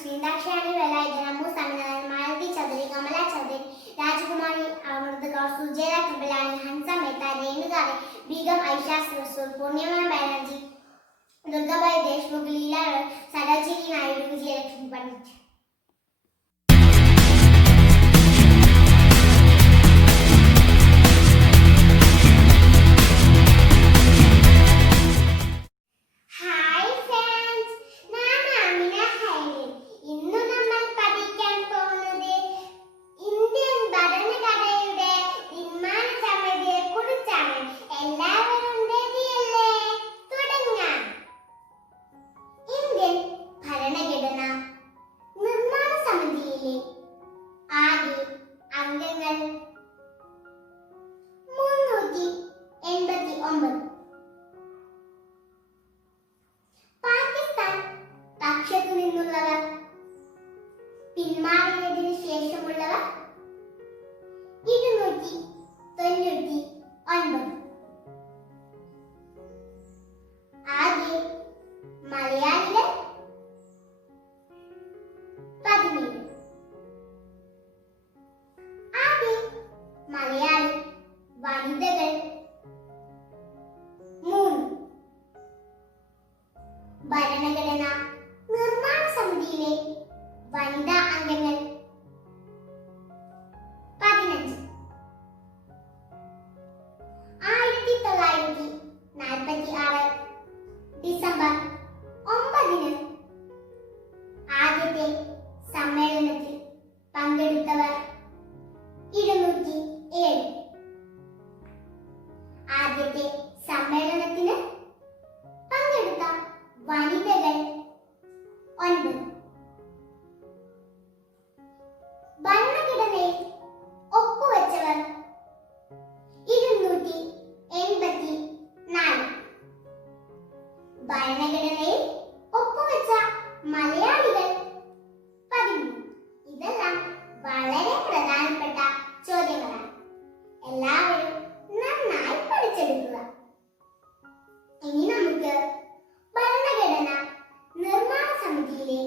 ശ്രീദാക്ഷായണി വേലായുധൻ, അമ്മു സ്വാമിനാഥൻ, മാലതി ചൗധരി, കമല ചൗധരി, രാജകുമാരി അമൃത് കൗർ, സുജയ കൃപലാനി, ഹൻസ മേത്ത, രേണുക റേ, ബീഗം ഐഷ റസൂൽ, പൂർണിമ ബാനർജി, ദുർഗാബായി ദേശ്മുഖ്, ലീല സരോജിനി നായിഡു, വിജയലക്ഷ്മി പണ്ഡിറ്റ്. പിന്മാറിയതിനു ശേഷമുള്ളവർ 299. ആകെ മലയാളികൾ 17. ആകെ മലയാളി വനിതകൾ 3. ഭരണഘടനാ നിർമ്മാണ സമിതിയിലെ വനിതാ അംഗങ്ങൾ 15. 1946 ഡിസംബർ 9 ആദ്യത്തെ സമ്മേളനത്തിൽ പങ്കെടുത്തവർ 207. ആദ്യത്തെ സമ്മേളനത്തിന് പങ്കെടുത്ത വനിതകൾ 9. ഭരണഘടനയിൽ ഒപ്പുവെച്ചവർ 284. ഭരണഘടനയിൽ ഒപ്പുവെച്ച മലയാളികൾ 13. ഇതെല്ലാം വളരെ പ്രധാനപ്പെട്ട ചോദ്യങ്ങളാണ്. എല്ലാവരും നന്നായി പഠിച്ചെടുക്കുക. ഇനി നമുക്ക് ഭരണഘടന നിർമ്മാണ സമിതിയിലെ